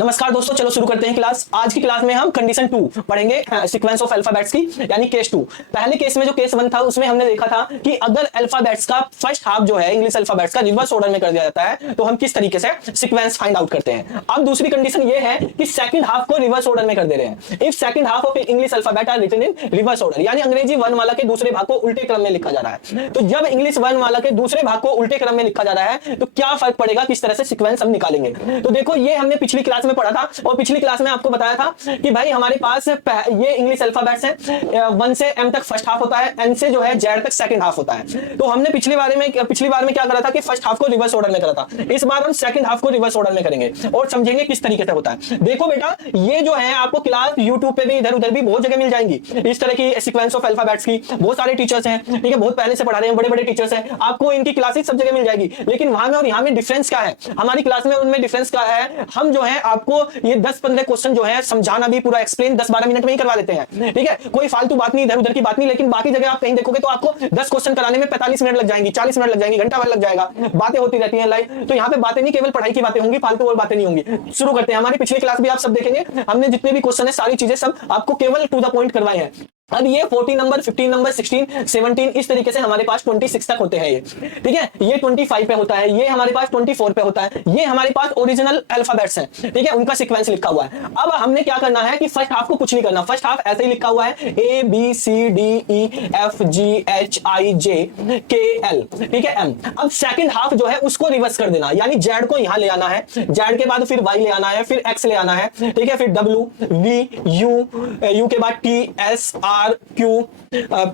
नमस्कार दोस्तों, चलो शुरू करते हैं क्लास। आज की क्लास में हम कंडीशन 2 पढ़ेंगे, सीक्वेंस ऑफ अल्फाबेट्स की, यानी केस 2। पहले केस में जो केस 1 था उसमें हमने देखा था कि अगर अल्फाबेट्स का फर्स्ट हाफ जो है इंग्लिश अल्फाबेट्स का रिवर्स ऑर्डर में कर दिया जाता है तो हम किस तरीके से सीक्वेंस फाइंड आउट करते हैं। अब दूसरी कंडीशन ये है कि सेकंड हाफ को रिवर्स ऑर्डर में कर दे रहे हैं। If second half of English alphabet are written in reverse order, यानी अंग्रेजी वर्णमाला के दूसरे भाग को उल्टे क्रम में लिखा जा रहा है। तो जब इंग्लिश वर्णमाला के दूसरे भाग को उल्टे क्रम में लिखा जा रहा है तो क्या फर्क पड़ेगा, किस तरह से सीक्वेंस हम निकालेंगे। तो देखो, ये हमने पिछली क्लास में पढ़ा था और पिछली क्लास में आपको बताया था कि भाई हमारे पास ये इंग्लिश अल्फाबेट्स हैं, 1 से m तक फर्स्ट हाफ होता है, n से जो है z तक सेकंड हाफ होता है। तो हमने पिछली बार में क्या करा था कि फर्स्ट हाफ को रिवर्स ऑर्डर में करा था। इस बार हम सेकंड हाफ को रिवर्स ऑर्डर में करेंगे और समझेंगे किस तरीके से होता है। देखो बेटा, ये जो है आपको क्लास यूट्यूब पे भी इधर उधर भी बहुत जगह मिल जाएंगी। इस तरह की सीक्वेंस ऑफ अल्फाबेट्स की बहुत सारे टीचर्स हैं, ठीक है, बहुत पहले से पढ़ा रहे हैं, बड़े बड़े टीचर्स हैं, आपको इनकी क्लासेस सब जगह मिल जाएगी। लेकिन वहां में और यहाँ में डिफरेंस क्या है, हमारी क्लास में उनमें डिफरेंस क्या है, हम जो है आपको ये 10-15 क्वेश्चन जो है समझाना भी पूरा एक्सप्लेन 10-12 मिनट में ही करवा देते हैं, ठीक है, कोई फालतू बात नहीं, इधर उधर की बात नहीं। लेकिन बाकी जगह आप कहीं देखोगे तो आपको 10 क्वेश्चन कराने में 45 मिनट लग जाएंगी, 40 मिनट लग जाएंगी, घंटा भर लग जाएगा, बातें होती रहती हैं लाइव। तो यहाँ पे बातें नहीं, केवल पढ़ाई की बातें होंगी, फालतू और बातें नहीं होंगी। शुरू करते हैं। हमारी पिछली क्लास भी आप सब देखेंगे, हमने जितने भी क्वेश्चन है सारी चीजें सब आपको केवल टू द पॉइंट करवाए हैं। अब ये 14 नंबर, 15 नंबर, 16, 17 इस तरीके से हमारे पास 26 तक होते हैं ये, ठीक है। ये 25 पे होता है, ये हमारे पास 24 पे होता है। ये हमारे पास ओरिजिनल अल्फाबेट्स हैं, ठीक है, उनका सीक्वेंस लिखा हुआ है। अब हमने क्या करना है कि फर्स्ट हाफ को कुछ नहीं करना, फर्स्ट हाफ ऐसे ही लिखा हुआ है A B C D E F G H I J K L, ठीक है, M। अब सेकंड हाफ जो है उसको रिवर्स कर देना, यानी Z को यहां ले आना है, Z के बाद फिर Y ले आना है, फिर X ले आना है, ठीक है, फिर W V U के बाद T S R Q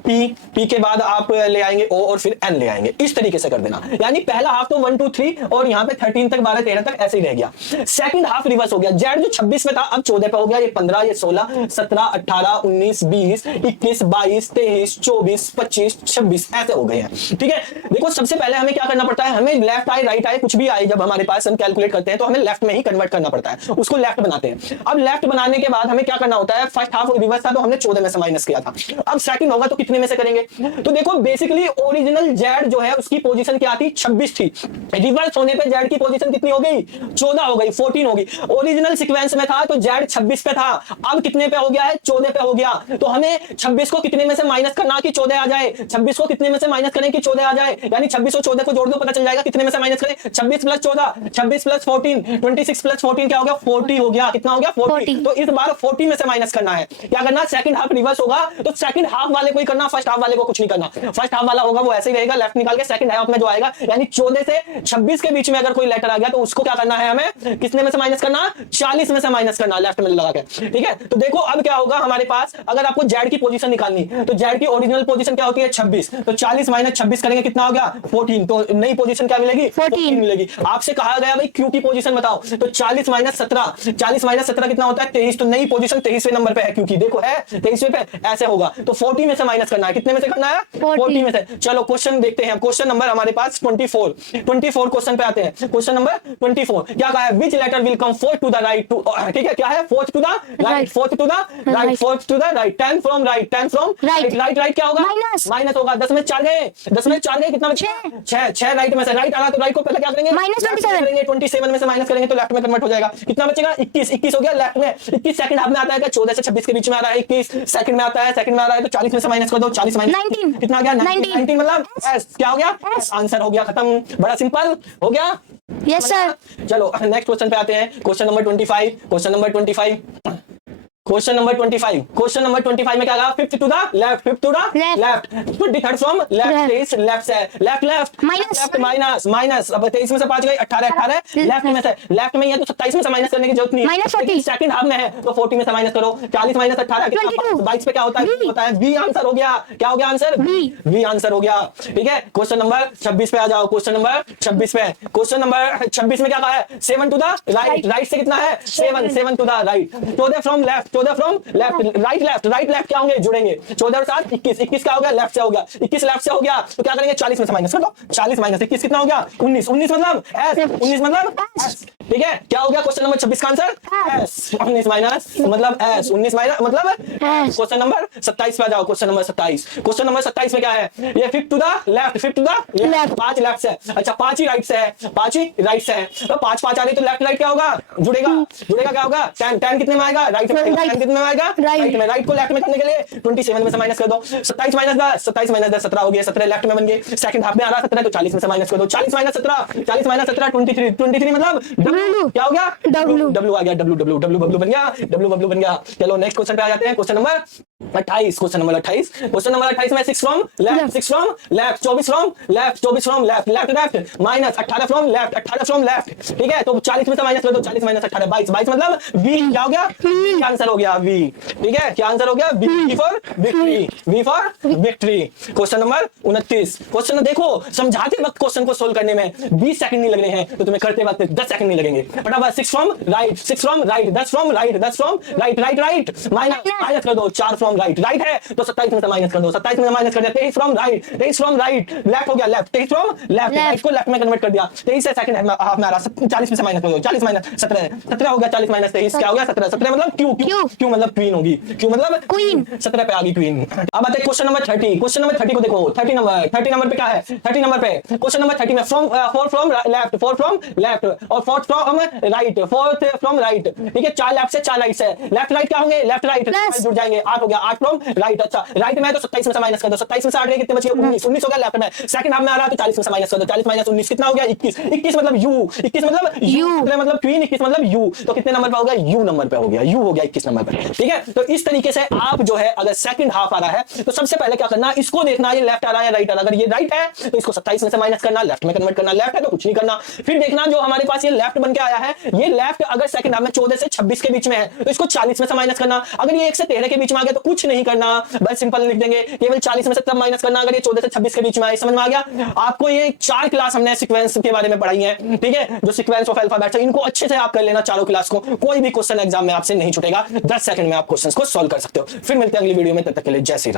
P के बाद आप ले आएंगे O और फिर N ले आएंगे। इस तरीके से कर देना, यानी पहला हाफ तो 1 2 3 और यहाँ पे 13 तक 12 13 तक ऐसे ही रह गया। सेकंड हाफ रिवर्स हो गया, Z जो 26 में था अब 14 पे हो गया, ये 15, ये 16, 17, 18, 19, 20, 21, 22, 23, 24, 25, 26 ऐसे हो गए हैं, ठीक है। देखो, सबसे पहले हमें क्या करना पड़ता है, हमें लेफ्ट आए राइट आए कुछ भी आए, जब हमारे पास हम कैलकुलेट करते हैं तो हमें लेफ्ट में ही कन्वर्ट करना पड़ता है, उसको लेफ्ट बनाते हैं। अब लेफ्ट बनाने के बाद हमें क्या करना होता है, फर्स्ट हाफ रिवर्स था तो हमने 14 में से माइनस किया था, अब सेकंड होगा तो कितने में से करेंगे। तो देखो, बेसिकली ओरिजिनल Z जो है उसकी पोजीशन क्या थी, 26 थी। रिवर्स होने पे Z की पोजीशन कितनी हो गई, 14 हो गई, 14 होगी। ओरिजिनल सीक्वेंस में था तो Z 26 पे था, अब कितने पे हो गया है, 14 पे हो गया। तो हमें 26 को कितने में से माइनस करना कि 14 आ जाए, 26 को कितने में से माइनस करें कि 14 आ जाए, यानी 26 और 14 को जोड़ दो, पता चल जाएगा कितने में से माइनस करें। 26 प्लस 14, 26 प्लस 14, 26 प्लस 14 क्या हो गया, 40 हो गया। कितना हो गया, 40। तो इस बार 40 में से माइनस करना है। क्या करना, सेकंड हाफ रिवर्स होगा तो सेकंड हाफ वाले को ही करना, फर्स्ट हाफ वाले को कुछ नहीं करना। फर्स्ट हाफ वाला होगा वो ऐसे ही रहेगा, लेफ्ट निकाल के सेकंड हाफ में जो आएगा, यानी 14 से 26 के बीच में अगर कोई लेटर आ गया तो उसको क्या करना है, हमें कितने में से माइनस करना, 40 में से माइनस करना, लेफ्ट में लगा के, ठीक है। तो देखो अब क्या होगा हमारे पास, अगर आपको Z की पोजीशन निकालनी तो Z की ओरिजिनल पोजीशन क्या होती है, 26, तो 40 माइनस 26 करेंगे कितना हो गया, 14। तो नई पोजीशन क्या मिलेगी, 14 मिलेगी। आपसे कहा गया भाई Q की पोजीशन बताओ, तो 40 माइनस 17, 40 माइनस 17 कितना होता है, 23। तो नई पोजीशन 23वें नंबर पे है, क्योंकि देखो है 23वें पे, ऐसे होगा। तो 40 में से माइनस करना है, कितने में से करना है, 40 में से। चलो क्वेश्चन देखते हैं, क्वेश्चन नंबर हमारे पास 24 क्वेश्चन पे आते हैं। क्वेश्चन नंबर 24 क्या कहा है, which letter will come fourth to the right, ठीक है, क्या है, fourth to the right, fourth to the right, fourth to the right, 10 from right, 10 from right, right क्या होगा, माइनस होगा। 10 में 4 गए, 10 में 4 गए, कितना बचा, 6 राइट में से, राइट आ रहा तो राइट को पहले क्या करेंगे, -27 27 में से माइनस करेंगे तो लेफ्ट में कन्वर्ट हो जाएगा। कितना बचेगा, 21 हो गया लेफ्ट में। 21 सेकंड हाफ में आता है क्या, 14 से 26 के बीच में आ रहा है, 21 सेकंड में आता है, सेकंड में आ रहा है तो 40 में से माइनस कर दो, 40 माइनस 19 कितना आ गया, 19 मतलब एस, क्या हो गया, आंसर हो गया, खत्म। बड़ा सिंपल हो गया, यस सर। चलो नेक्स्ट क्वेश्चन पे आते हैं, question number 25। Question number 25 question number 25 में क्या कहा, fifth to the left, fifth to the left, 23rd from left, तेईस लेफ्ट से, left left left minus minus, अब 23 में से 5 गए, 18 लेफ्ट में से, लेफ्ट में ही है तो 27 में से माइनस करने की जरूरत नहीं है, सेकंड हाफ में है तो 40 में से माइनस करो, 40 माइनस 18 कितना, 22 पे क्या होता है, वी आंसर हो गया। क्या हो गया आंसर, वी आंसर हो गया, ठीक है। क्वेश्चन नंबर 26 पे आ जाओ, क्वेश्चन नंबर 26 पे, क्वेश्चन नंबर 26 में क्या कहा है, 7 टू द राइट, राइट से कितना है, 7 to the right, 14 from left, 14 from left, right left क्या होंगे, जुड़ेंगे, 14 और 7 21 क्या हो गया, लेफ्ट से हो गया, 21 लेफ्ट से हो गया तो क्या करेंगे, 40 में से माइनस कर दो, 40 माइनस 21 कितना हो गया, 19 मतलब एस, 19 मतलब एस, ठीक है, क्या हो गया क्वेश्चन नंबर 26 का आंसर एस। 19 माइनस मतलब एस, 19 माइनस मतलब क्वेश्चन नंबर 27 पे आ जाओ। क्वेश्चन नंबर 27, क्वेश्चन नंबर 27 में क्या है, ये fifth to the left, fifth to the left, 5 left से, अच्छा 5 ही राइट से है, 5 ही राइट से है, तो 5 5 आ रही तो लेफ्ट राइट क्या होगा, जुड़ेगा, जुड़ेगा क्या होगा, 10 10 कितने में आएगा, राइट में, 10 कितने में आएगा, राइट में, राइट को लेफ्ट में करने के लिए 27 में से माइनस कर दो, 27 माइनस 10, 27 माइनस 10 17 हो गया, 17 लेफ्ट में बन गए, सेकंड हाफ में आ रहा 17 तो 40 में से माइनस कर दो, 40 माइनस 17, 40 माइनस 17 23, 23 मतलब W क्या हो गया, W आ गया, W बन गया, W बन गया। चलो नेक्स्ट क्वेश्चन पे आ जाते हैं, question number 28, question number 28, question number 28 में 6 from left, 6 from left, 24 from left, 24 from left, left left minus 18 from left, 18 from left, ठीक है, तो 40 में से माइनस कर दो, 40 माइनस 18 22, 22 मतलब V क्या हो गया, V का आंसर हो गया V, ठीक है, क्या आंसर हो गया V for victory, V for victory. Question number 29, question देखो समझाते वक्त क्वेश्चन को सोल्व करने में 20 सेकंड नहीं लग रहे हैं, तो तुम्हें करते वक्त 10 सेकंड नहीं लगेंगे, फटाफट 6 from right, 6 from right, 10 from right, 10 from right, right right minus कर दो, 4 फ्रॉम राइट, राइट है तो 27 में से माइनस कर दो, 27 में से माइनस कर दिया, 23 from right, 23 from right, left हो गया लेफ्ट, 23 फ्रॉम लेफ्ट, राइट को लेफ्ट में कन्वर्ट कर दिया, 23 से सेकंड हाफ में आ रहा, 40 में से माइनस कर दो, 40 माइनस 17, 17 हो गया, 40 माइनस 23 क्या हो गया, 17, 17 मतलब क्यू मतलब क्वीन होगी, क्यू मतलब क्वीन, 17 पे आ गई क्वीन। अब आते हैं क्वेश्चन नंबर 30, क्वेश्चन नंबर 30 को देखो, 30 नंबर पे क्या है, 30 नंबर पे क्वेश्चन नंबर 30 में from 4 from left, 4 from left और 4 फ्रॉम राइट, 4 फ्रॉम राइट, ठीक है, 4 लेफ्ट से 4 राइट से, लेफ्ट राइट क्या होंगे, लेफ्ट राइट जुड़ जाएंगे, 8 हो गया, 8 फ्रॉम राइट, अच्छा राइट में तो 27 में से माइनस कर दो, 27 में से 8 गए कितने बचे, 19, 19 हो गया लेफ्ट में, सेकंड हाफ में आ रहा तो 40 में से माइनस कर दो, 40 माइनस 19 कितना हो गया, 21, 21 मतलब U, 21 मतलब U मतलब क्वीन, 21 मतलब U, तो कितने नंबर पे हो गया, U नंबर पे हो गया, U हो गया 21 नंबर पे, ठीक है। तो इस तरीके से आप जो है अगर सेकंड हाफ आ रहा है तो सबसे पहले क्या करना, इसको देखना ये लेफ्ट आ रहा है या राइट आ रहा है, अगर ये राइट है तो इसको 27 में से माइनस करना, लेफ्ट में कन्वर्ट करना, लेफ्ट है तो कुछ नहीं करना, फिर देखना जो हमारे पास ये लेफ्ट बन के आया है, ये लेफ्ट अगर सेकंड हाफ में 14 से 26 के बीच में है तो इसको 40 में से माइनस करना, अगर ये 1 से 13 के बीच में आ गया तो कुछ नहीं करना, बस सिंपल लिख देंगे, केवल 40 में से तब माइनस करना अगर ये 14 से 26 के बीच में आए, समझ में आ गया। आपको ये 4 क्लास हमने सीक्वेंस के बारे में पढ़ाई है, ठीक है, जो सीक्वेंस ऑफ अल्फाबेट्स है इनको अच्छे से आप कर लेना, चारों क्लास को, कोई भी क्वेश्चन एग्जाम में आपसे नहीं छूटेगा, 10 सेकंड में आप क्वेश्चंस को सॉल्व कर सकते हो। फिर मिलते हैं अगली वीडियो में, तब तक के लिए जय श्री राम।